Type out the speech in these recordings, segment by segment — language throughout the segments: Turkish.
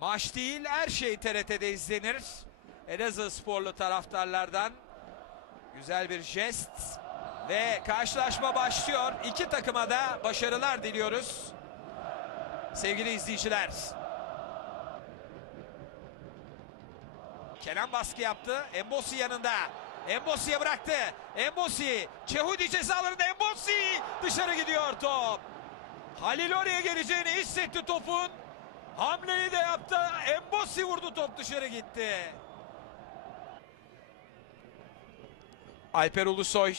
Maç değil her şey TRT'de izlenir. Elazığ sporlu taraftarlardan güzel bir jest. Ve karşılaşma başlıyor. İki takıma da başarılar diliyoruz. Sevgili izleyiciler. Kenan baskı yaptı. Embosi yanında. Embosi'ye bıraktı. Embosi. Çehudi cezalarında Embosi. Dışarı gidiyor top. Halil oraya geleceğini hissetti topun. Hamleyi de yaptı. Embosi vurdu top dışarı gitti. Alper Ulusoy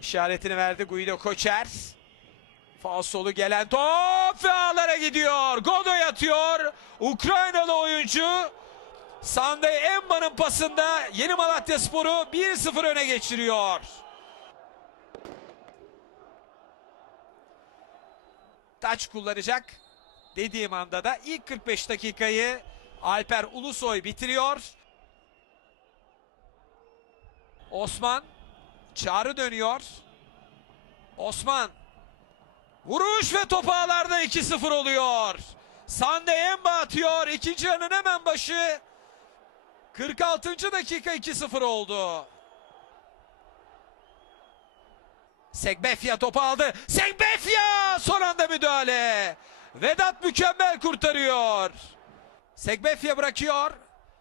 işaretini verdi Guido Koçer. Faul solu gelen top ve gidiyor. Godoy atıyor. Ukraynalı oyuncu Sanday Emba'nın pasında Yeni Malatya Sporu 1-0 öne geçiriyor. Taç kullanacak dediğim anda da ilk 45 dakikayı Alper Ulusoy bitiriyor. Osman Çağrı dönüyor. Osman vuruş ve top ağlarda 2-0 oluyor. Sande Emba atıyor. İkinci yarının hemen başı. 46. dakika 2-0 oldu. Segbefya topu aldı. Segbefya son anda müdahale. Vedat mükemmel kurtarıyor. Segbefya bırakıyor.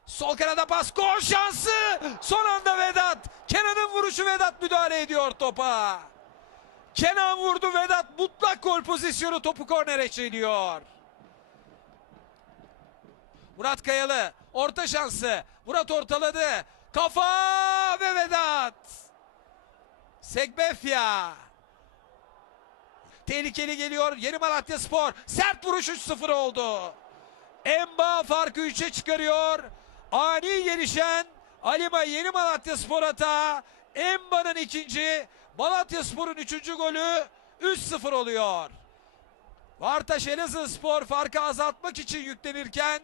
Sol kanada pas gol şansı. Son anda Vedat. Kenan'ın vuruşu Vedat müdahale ediyor topa. Kenan vurdu Vedat mutlak gol pozisyonu topu kornere çeliyor. Murat Kayalı orta şansı. Murat ortaladı. Kafa ve Vedat. Segbefya. Tehlikeli geliyor Yeni Malatya Spor. Sert vuruş 3-0 oldu. Emba farkı 3'e çıkarıyor. Ani gelişen Alima Yeni Malatya Spor hata. Emba'nın ikinci, Malatya Spor'un üçüncü golü 3-0 oluyor. Vartaş Elazığ Spor farkı azaltmak için yüklenirken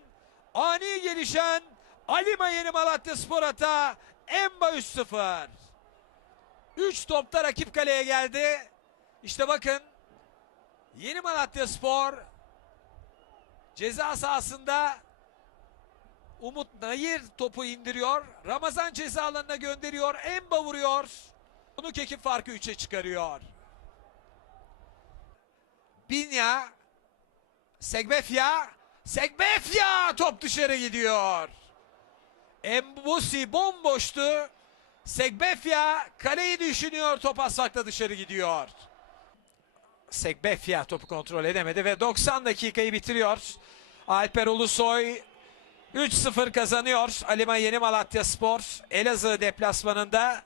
ani gelişen Alima Yeni Malatya Spor hata. Emba 3-0. 3 topta rakip kaleye geldi. İşte bakın Yeni Malatya Spor ceza sahasında Umut Nayir topu indiriyor. Ramazan ceza alanına gönderiyor. Emba vuruyor. Onu ekip farkı 3'e çıkarıyor. Binya Segbefya Segbefya top dışarı gidiyor. Embusi bomboştu. Segbefya kaleyi düşünüyor. Top asfakta dışarı gidiyor. Segbefya topu kontrol edemedi ve 90 dakikayı bitiriyor. Alper Ulusoy 3-0 kazanıyor. Alima Yeni Malatya Spor Elazığ deplasmanında